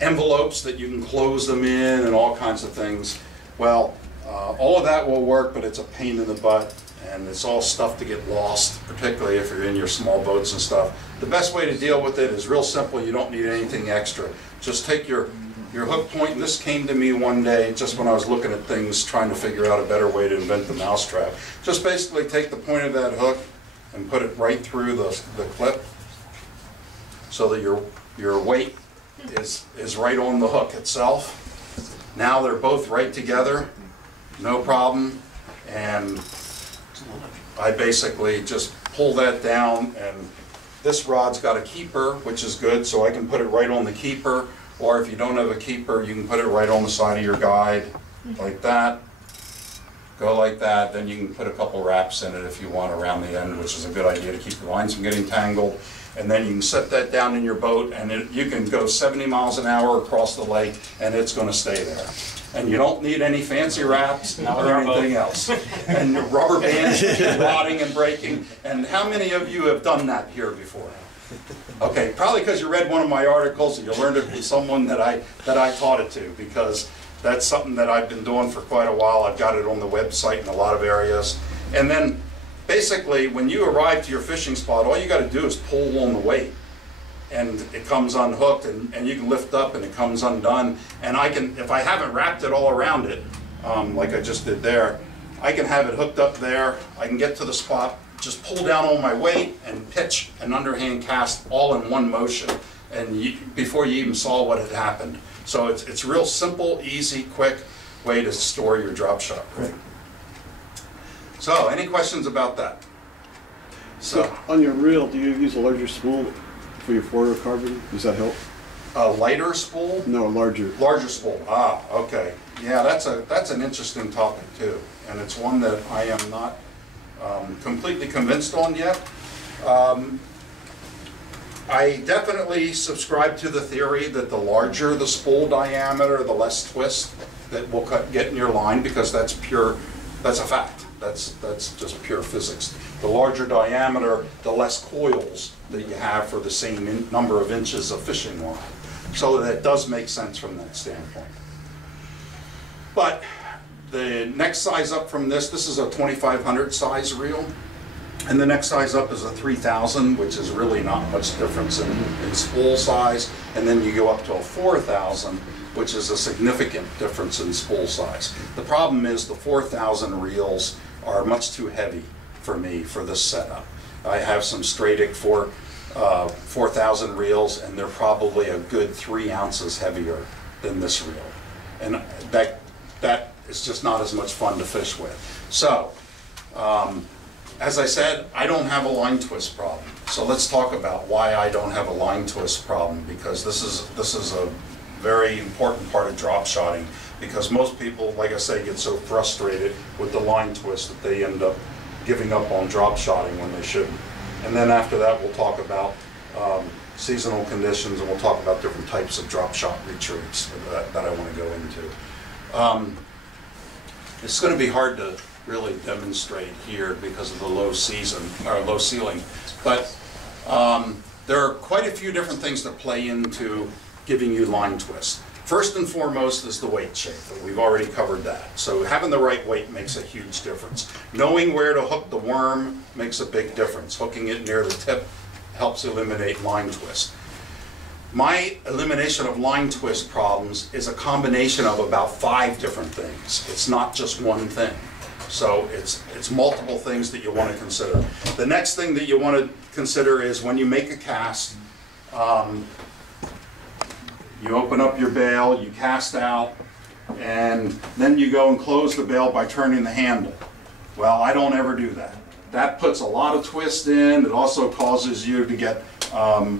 envelopes that you can close them in, and all kinds of things. Well, all of that will work, but it's a pain in the butt, and it's all stuff to get lost, particularly if you're in your small boats and stuff. The best way to deal with it is real simple. You don't need anything extra. Just take your hook point, and this came to me one day just when I was looking at things, trying to figure out a better way to invent the mousetrap. Just basically take the point of that hook and put it right through the clip, so that your weight is right on the hook itself. Now they're both right together, no problem, and I basically just pull that down, and this rod's got a keeper, which is good, so I can put it right on the keeper, or if you don't have a keeper, you can put it right on the side of your guide, like that. Go like that, then you can put a couple wraps in it if you want around the end, which is a good idea to keep your lines from getting tangled. And then you can set that down in your boat, and you can go 70 miles an hour across the lake, and it's going to stay there. And you don't need any fancy wraps or anything else. And rubber bands rotting and breaking. And how many of you have done that here before? Okay, probably because you read one of my articles and you learned it from someone that I taught it to, because that's something that I've been doing for quite a while. I've got it on the website in a lot of areas. And then basically, when you arrive to your fishing spot, all you got to do is pull on the weight, and it comes unhooked, and you can lift up and it comes undone. And I can, if I haven't wrapped it all around it, like I just did there, I can have it hooked up there. I can get to the spot, just pull down on my weight and pitch an underhand cast all in one motion, and before you even saw what had happened. So it's real simple, easy, quick way to store your drop shot rig. So, any questions about that? So on your reel, do you use a larger spool for your fluorocarbon? Does that help? A lighter spool? No, larger. Larger spool. Ah, okay. Yeah, that's an interesting topic too, and it's one that I am not completely convinced on yet. I definitely subscribe to the theory that the larger the spool diameter, the less twist that will get in your line, because that's a fact. That's just pure physics. The larger diameter, the less coils that you have for the same number of inches of fishing line. So that does make sense from that standpoint. But the next size up from this is a 2500 size reel. And the next size up is a 3000, which is really not much difference in spool size. And then you go up to a 4000, which is a significant difference in spool size. The problem is the 4000 reels are much too heavy for me for this setup. I have some Stradic 4000 reels, and they're probably a good 3 ounces heavier than this reel. And that is just not as much fun to fish with. So, as I said, I don't have a line twist problem. So let's talk about why I don't have a line twist problem, because this is a very important part of drop shotting, because most people, like I say, get so frustrated with the line twist that they end up giving up on drop shotting when they shouldn't. And then after that, we'll talk about seasonal conditions, and we'll talk about different types of drop shot retreats that I want to go into. It's going to be hard to really demonstrate here because of the low ceiling, but there are quite a few different things that play into giving you line twist. First and foremost is the weight shape. We've already covered that. So having the right weight makes a huge difference. Knowing where to hook the worm makes a big difference. Hooking it near the tip helps eliminate line twist. My elimination of line twist problems is a combination of about 5 different things. It's not just one thing. So it's multiple things that you want to consider. The next thing that you want to consider is when you make a cast, you open up your bail, you cast out, and then you go and close the bail by turning the handle. Well, I don't ever do that. That puts a lot of twist in. It also causes you to get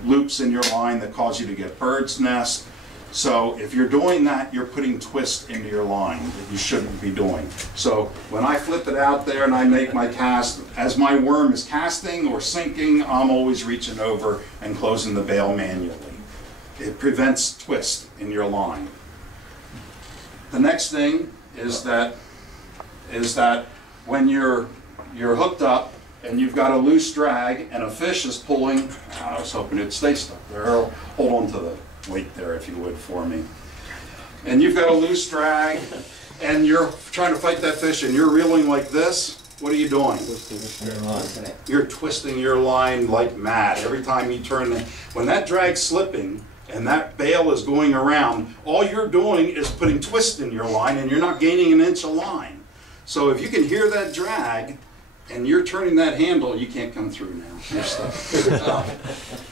loops in your line that cause you to get bird's nest. So if you're doing that, you're putting twist into your line that you shouldn't be doing. So when I flip it out there and I make my cast, as my worm is casting or sinking, I'm always reaching over and closing the bail manually. It prevents twist in your line. The next thing is that when you're hooked up and you've got a loose drag and a fish is pulling, I was hoping it'd stay stuck there. Hold on to the weight there if you would for me. And you've got a loose drag and you're trying to fight that fish and you're reeling like this. What are you doing? You're twisting your line like mad. Every time you turn the, when that drag's slipping and that bail is going around, all you're doing is putting twist in your line and you're not gaining an inch of line. So if you can hear that drag and you're turning that handle, you can't come through now. You're stuck.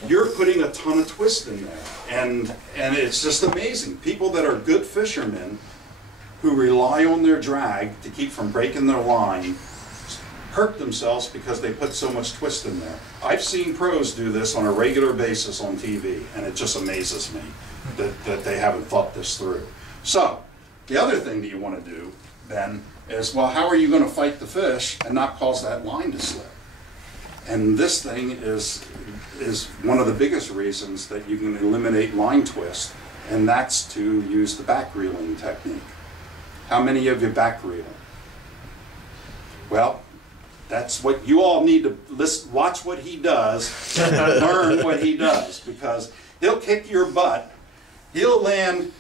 You're putting a ton of twist in there. And it's just amazing. People that are good fishermen who rely on their drag to keep from breaking their line hurt themselves because they put so much twist in there. I've seen pros do this on a regular basis on TV, and it just amazes me that they haven't thought this through. So, the other thing that you want to do, then, is, well, how are you going to fight the fish and not cause that line to slip? And this thing is one of the biggest reasons that you can eliminate line twist, and that's to use the back reeling technique. How many of you back reel? Well, that's what you all need to watch what he does, learn what he does, because he'll kick your butt. He'll land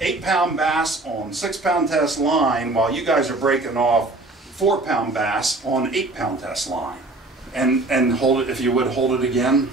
8-pound bass on 6-pound test line while you guys are breaking off 4-pound bass on 8-pound test line. And hold it, if you would, hold it again.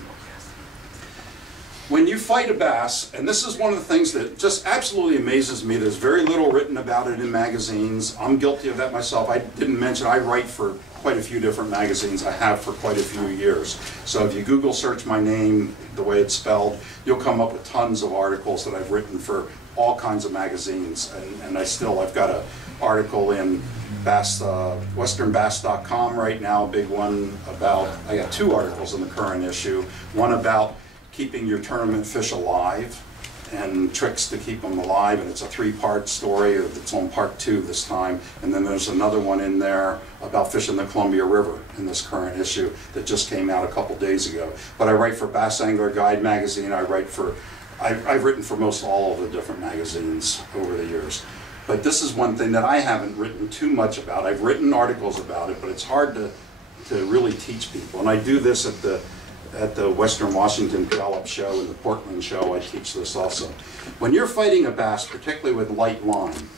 When you fight a bass, and this is one of the things that just absolutely amazes me, there's very little written about it in magazines. I'm guilty of that myself. I didn't mention, I write for quite a few different magazines. I have for quite a few years. So if you Google search my name, the way it's spelled, you'll come up with tons of articles that I've written for all kinds of magazines. And I've got an article in westernbass.com right now, a big one about, I got 2 articles in the current issue. One about keeping your tournament fish alive and tricks to keep them alive, and it's a 3-part story. It's on part 2 this time, and then there's another one in there about fishing the Columbia River in this current issue that just came out a couple days ago. But I write for Bass Angler Guide magazine. I've written for most all of the different magazines over the years. But this is one thing that I haven't written too much about. I've written articles about it, but it's hard to really teach people. And I do this at the Western Washington Scallop Show and the Portland Show. I teach this also. When you're fighting a bass, particularly with light line,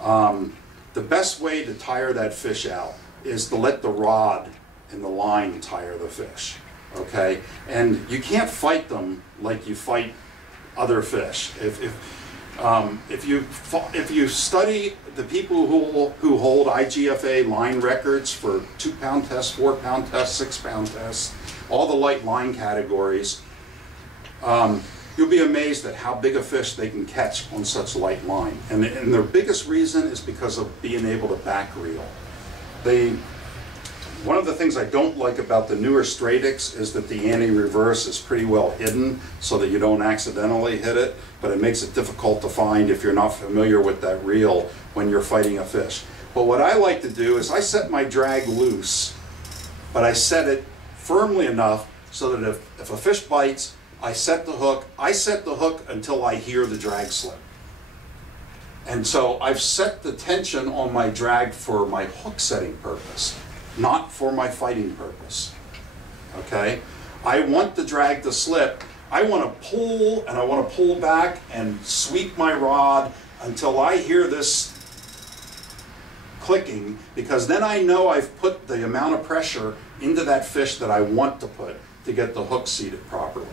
the best way to tire that fish out is to let the rod and the line tire the fish, okay? And you can't fight them like you fight other fish. If you study the people who hold IGFA line records for 2-pound tests, 4-pound tests, 6-pound tests, all the light line categories, you'll be amazed at how big a fish they can catch on such light line. And their biggest reason is because of being able to back reel. One of the things I don't like about the newer Stradix is that the anti-reverse is pretty well hidden so that you don't accidentally hit it, but it makes it difficult to find if you're not familiar with that reel when you're fighting a fish. But what I like to do is I set my drag loose, but I set it firmly enough so that if a fish bites, I set the hook until I hear the drag slip. And so I've set the tension on my drag for my hook setting purpose, not for my fighting purpose, okay? I want the drag to slip, I want to pull and I want to pull back and sweep my rod until I hear this clicking, because then I know I've put the amount of pressure into that fish that I want to put to get the hook seated properly.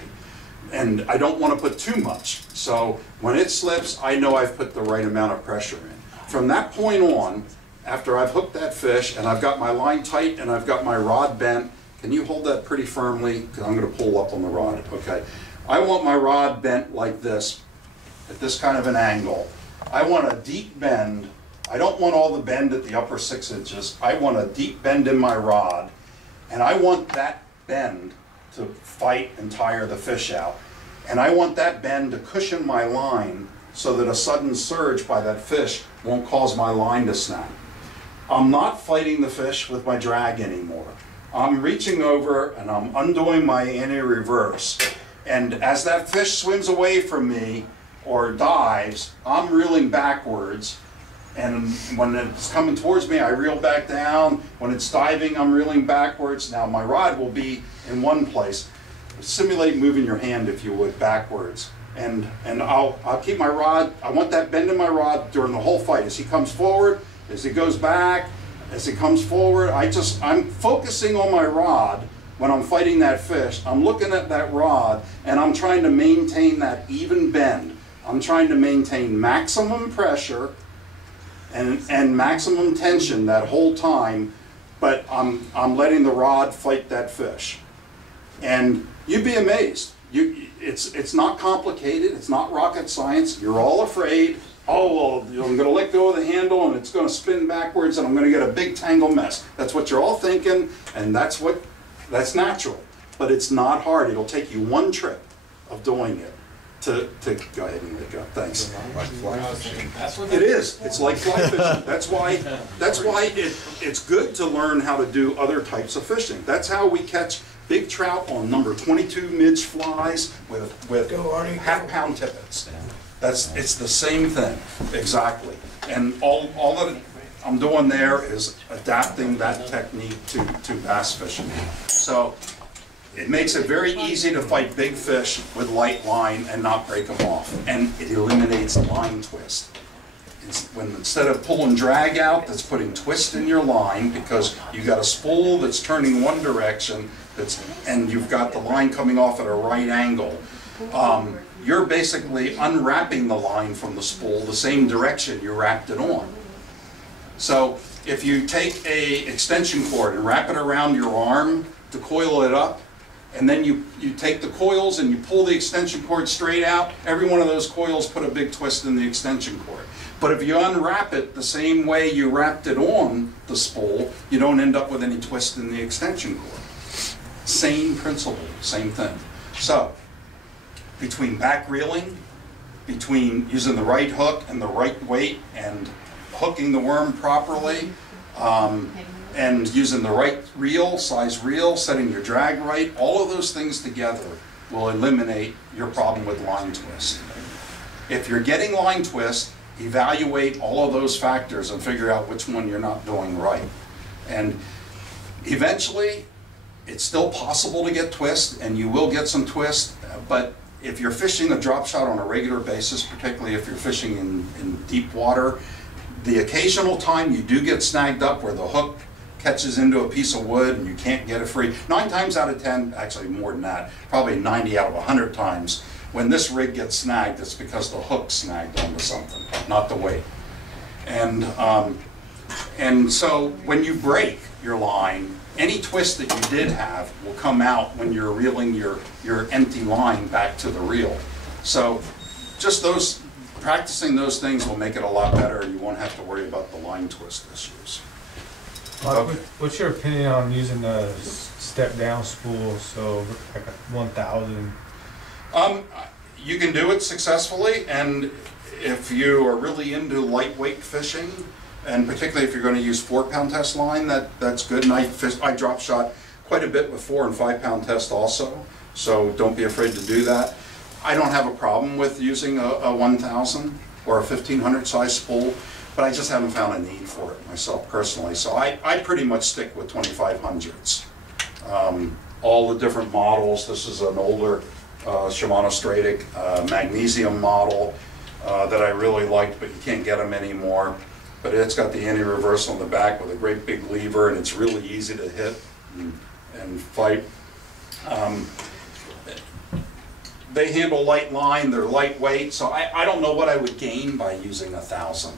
And I don't want to put too much. So when it slips, I know I've put the right amount of pressure in. From that point on, after I've hooked that fish and I've got my line tight and I've got my rod bent, can you hold that pretty firmly? Because I'm going to pull up on the rod. Okay. I want my rod bent like this, at this kind of an angle. I want a deep bend. I don't want all the bend at the upper 6 inches. I want a deep bend in my rod, and I want that bend to fight and tire the fish out. And I want that bend to cushion my line so that a sudden surge by that fish won't cause my line to snap. I'm not fighting the fish with my drag anymore. I'm reaching over and I'm undoing my anti-reverse. And as that fish swims away from me or dives, I'm reeling backwards. And when it's coming towards me, I reel back down. When it's diving, I'm reeling backwards. Now my rod will be in one place. Simulate moving your hand, if you would, backwards. And I'll keep my rod. I want that bend in my rod during the whole fight. As he comes forward, as he goes back, as he comes forward, I'm focusing on my rod when I'm fighting that fish. I'm looking at that rod and I'm trying to maintain that even bend. I'm trying to maintain maximum pressure and maximum tension that whole time, but I'm letting the rod fight that fish. And you'd be amazed. It's not complicated. It's not rocket science. You're all afraid. Oh, well, I'm going to let go of the handle and it's going to spin backwards and I'm going to get a big tangle mess. That's what you're all thinking, and that's natural. But it's not hard. It'll take you one trip of doing it to go ahead and let go. Thanks. It is. It's like fly fishing. That's why it's good to learn how to do other types of fishing. That's how we catch big trout on number 22 midge flies with half-pound tippets. It's the same thing, exactly. And all that I'm doing there is adapting that technique to bass fishing. So it makes it very easy to fight big fish with light line and not break them off. And it eliminates line twist. Instead of pulling drag out, that's putting twist in your line, because you got a spool that's turning one direction, and you've got the line coming off at a right angle. You're basically unwrapping the line from the spool the same direction you wrapped it on. So if you take a extension cord and wrap it around your arm to coil it up, and then you take the coils and you pull the extension cord straight out, every one of those coils put a big twist in the extension cord. But if you unwrap it the same way you wrapped it on the spool, you don't end up with any twist in the extension cord. Same principle, same thing. So, between back reeling, between using the right hook and the right weight and hooking the worm properly, and using the right reel, size reel, setting your drag right, all of those things together will eliminate your problem with line twist. If you're getting line twist, evaluate all of those factors and figure out which one you're not doing right. And eventually, it's still possible to get twist, and you will get some twist, but if you're fishing a drop shot on a regular basis, particularly if you're fishing in deep water, the occasional time you do get snagged up where the hook catches into a piece of wood and you can't get it free, 9 times out of 10, actually more than that, probably 90 out of 100 times, when this rig gets snagged, it's because the hook snagged onto something, not the weight. And so when you break your line, any twist that you did have will come out when you're reeling your empty line back to the reel. So just practicing those things will make it a lot better. You won't have to worry about the line twist issues. What's your opinion on using a step down spool, so like a 1000? You can do it successfully, and if you are really into lightweight fishing, and particularly if you're going to use 4-pound test line, that's good. And I drop shot quite a bit with 4- and 5-pound test also, so don't be afraid to do that. I don't have a problem with using a 1000 or a 1500 size spool, but I just haven't found a need for it myself personally. So I pretty much stick with 2500s. All the different models. This is an older Shimano Stratic magnesium model that I really liked, but you can't get them anymore. But it's got the anti-reversal in the back with a great big lever, and it's really easy to hit and fight. They handle light line, they're lightweight, so I don't know what I would gain by using 1,000.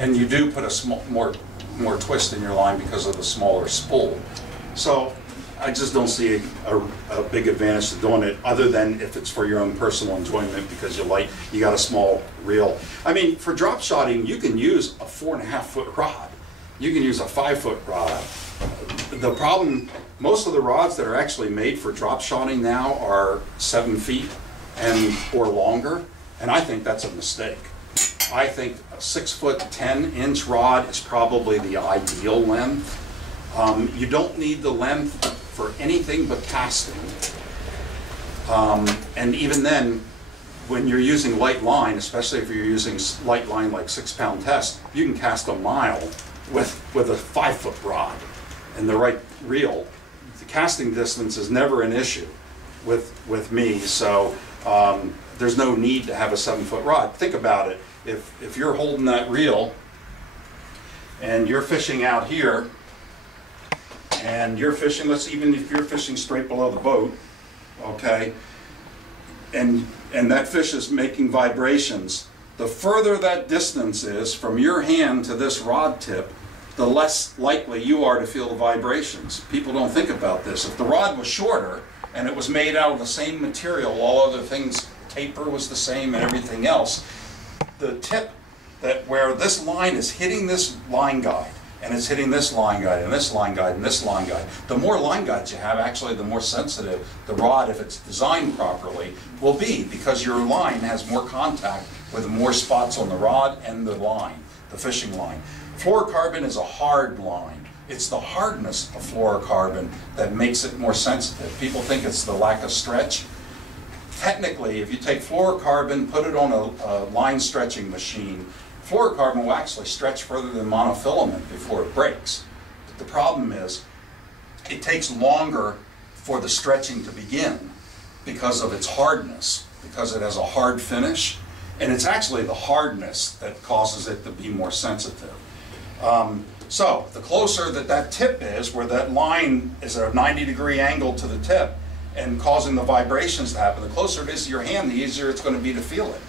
And you do put a more twist in your line because of the smaller spool. So I just don't see a big advantage to doing it, other than if it's for your own personal enjoyment because you got a small reel. I mean, for drop shotting, you can use a 4.5-foot rod. You can use a 5-foot rod. The problem, most of the rods that are actually made for drop shotting now are 7 feet or longer, and I think that's a mistake. I think a 6-foot 10-inch rod is probably the ideal length. You don't need the length for anything but casting. And even then, when you're using light line, especially if you're using light line like 6-pound test, you can cast a mile with a 5-foot rod and the right reel. The casting distance is never an issue with me, so there's no need to have a 7-foot rod. Think about it. If you're holding that reel and you're fishing out here, and you're fishing, even if you're fishing straight below the boat, okay, and that fish is making vibrations, the further that distance is from your hand to this rod tip, the less likely you are to feel the vibrations. People don't think about this. If the rod was shorter and it was made out of the same material, all other things, taper was the same and everything else, the tip where this line is hitting this line guide, and it's hitting this line guide, and this line guide, and this line guide. The more line guides you have, actually, the more sensitive the rod, if it's designed properly, will be, because your line has more contact with more spots on the rod and the line, the fishing line. Fluorocarbon is a hard line. It's the hardness of fluorocarbon that makes it more sensitive. People think it's the lack of stretch. Technically, if you take fluorocarbon, put it on a line stretching machine, fluorocarbon will actually stretch further than monofilament before it breaks. But the problem is, it takes longer for the stretching to begin because of its hardness, because it has a hard finish, and it's actually the hardness that causes it to be more sensitive. So the closer that tip is, where that line is at a 90-degree angle to the tip and causing the vibrations to happen, the closer it is to your hand, the easier it's going to be to feel it.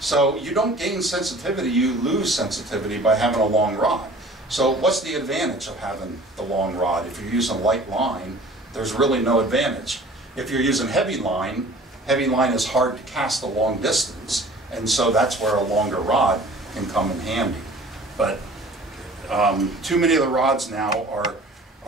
So you don't gain sensitivity, you lose sensitivity by having a long rod. So what's the advantage of having the long rod? If you're using light line, there's really no advantage. If you're using heavy line is hard to cast a long distance, and so that's where a longer rod can come in handy. But too many of the rods now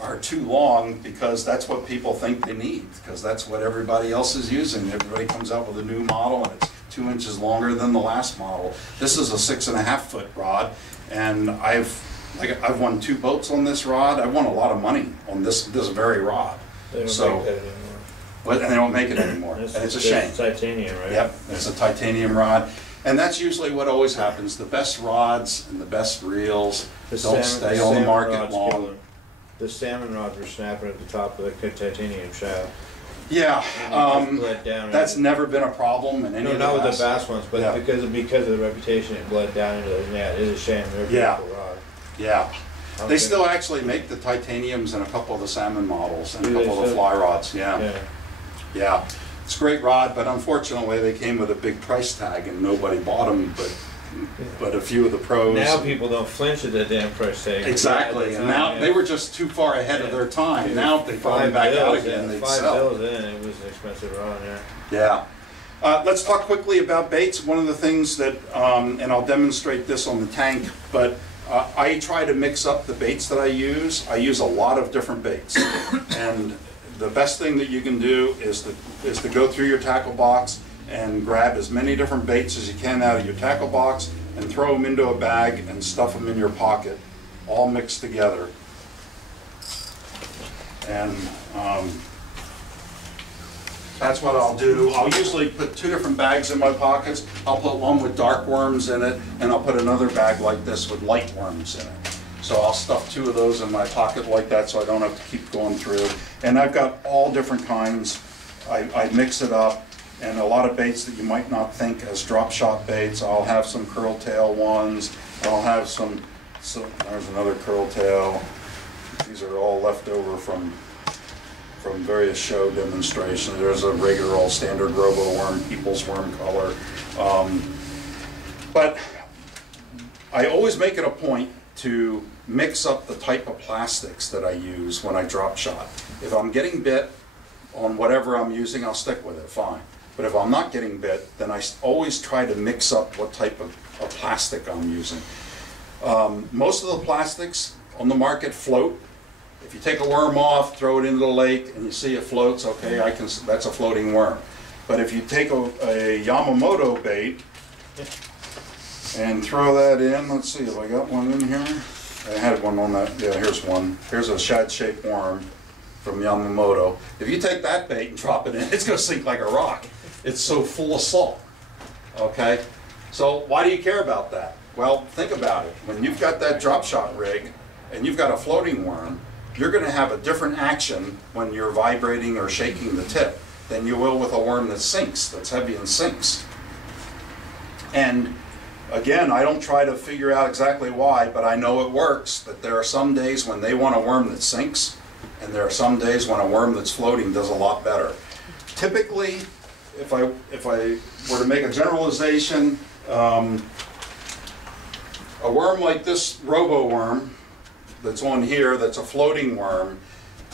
are too long because that's what people think they need, because that's what everybody else is using. Everybody comes out with a new model and it's 2 inches longer than the last model. This is a 6.5-foot rod, and I've won 2 boats on this rod. I've won a lot of money on this very rod. They don't make that anymore. And they don't make it anymore, and it's a shame. It's titanium, right? Yep, it's a titanium rod, and that's usually what always happens. The best rods and the best reels don't stay on the market long. The salmon rods were snapping at the top of the titanium shaft. Yeah, bled down that's never been a problem in any no, of the not with bass. the bass ones, but Yeah. because of the reputation, it bled down into the net. It is a shame. They're a Yeah. beautiful rod. Yeah. Okay. They still actually make the titaniums in a couple of the salmon models and a Do they couple of the still? fly rods. Yeah. Yeah. Yeah. It's a great rod, but unfortunately they came with a big price tag and nobody bought them but a few of the pros. Now people don't flinch at that damn price tag. Exactly. And now they were just too far ahead of their time. Now if they brought them back out again, they'd $5 sell. bills in, it was an expensive rod, yeah. Yeah. Let's talk quickly about baits. One of the things that, and I'll demonstrate this on the tank, but I try to mix up the baits that I use. I use a lot of different baits. And the best thing that you can do is to go through your tackle box and grab as many different baits as you can out of your tackle box and throw them into a bag and stuff them in your pocket, all mixed together. And that's what I'll do. I'll usually put 2 different bags in my pockets. I'll put one with dark worms in it, and I'll put another bag like this with light worms in it. So I'll stuff 2 of those in my pocket like that so I don't have to keep going through. And I've got all different kinds. I mix it up. and a lot of baits that you might not think as drop shot baits. I'll have some curl tail ones. I'll have some, so there's another curl tail. These are all left over from various show demonstrations. There's a regular old standard robo worm, people's worm color. But I always make it a point to mix up the type of plastics that I use when I drop shot. If I'm getting bit on whatever I'm using, I'll stick with it, fine. But if I'm not getting bit, then I always try to mix up what type of plastic I'm using. Most of the plastics on the market float. If you take a worm off, throw it into the lake, and you see it floats, okay, that's a floating worm. But if you take a Yamamoto bait and throw that in, let's see, have I got one in here? I had one on that, yeah, here's one. Here's a shad-shaped worm from Yamamoto. If you take that bait and drop it in, it's going to sink like a rock. It's so full of salt, okay? So why do you care about that? Well, think about it. When you've got that drop shot rig and you've got a floating worm, you're going to have a different action when you're vibrating or shaking the tip than you will with a worm that sinks, that's heavy and sinks. And again, I don't try to figure out exactly why, but I know it works, that there are some days when they want a worm that sinks, and there are some days when a worm that's floating does a lot better. Typically, if I were to make a generalization, a worm like this robo worm that's on here, that's a floating worm,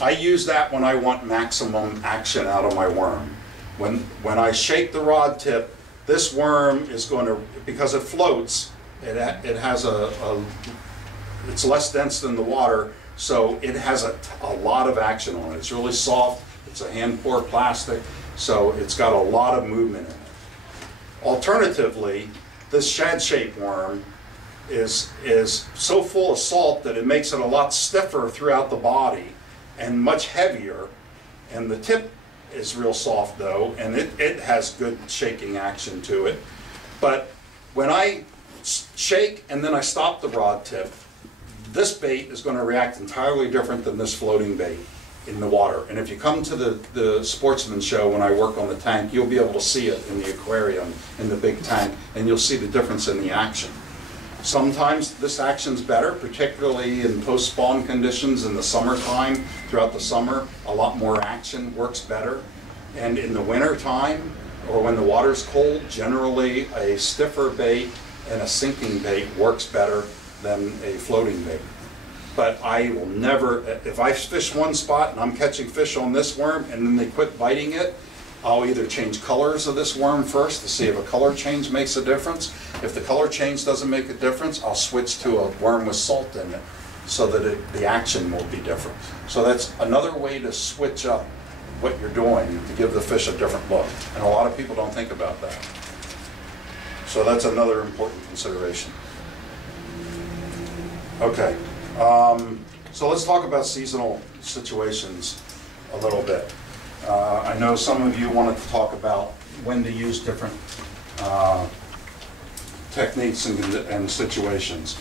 I use that when I want maximum action out of my worm. When I shake the rod tip, this worm is going to, because it floats, it has it's less dense than the water, so it has a lot of action on it. It's really soft, it's a hand pour plastic, so it's got a lot of movement in it. Alternatively, this shad-shaped worm is so full of salt that it makes it a lot stiffer throughout the body and much heavier, and the tip is real soft though, and it has good shaking action to it. But when I shake and then I stop the rod tip, this bait is going to react entirely different than this floating bait in the water. And if you come to the Sportsman show when I work on the tank, you'll be able to see it in the aquarium, in the big tank, and you'll see the difference in the action. Sometimes this action's better, particularly in post-spawn conditions in the summertime. Throughout the summer, a lot more action works better. And in the winter time, or when the water's cold, generally a stiffer bait and a sinking bait works better than a floating bait. But I will never, if I fish one spot and I'm catching fish on this worm and then they quit biting it, I'll either change colors of this worm first to see if a color change makes a difference. If the color change doesn't make a difference, I'll switch to a worm with salt in it so that the action will be different. So that's another way to switch up what you're doing to give the fish a different look. And a lot of people don't think about that. So that's another important consideration. Okay, so let's talk about seasonal situations a little bit. I know some of you wanted to talk about when to use different techniques and situations.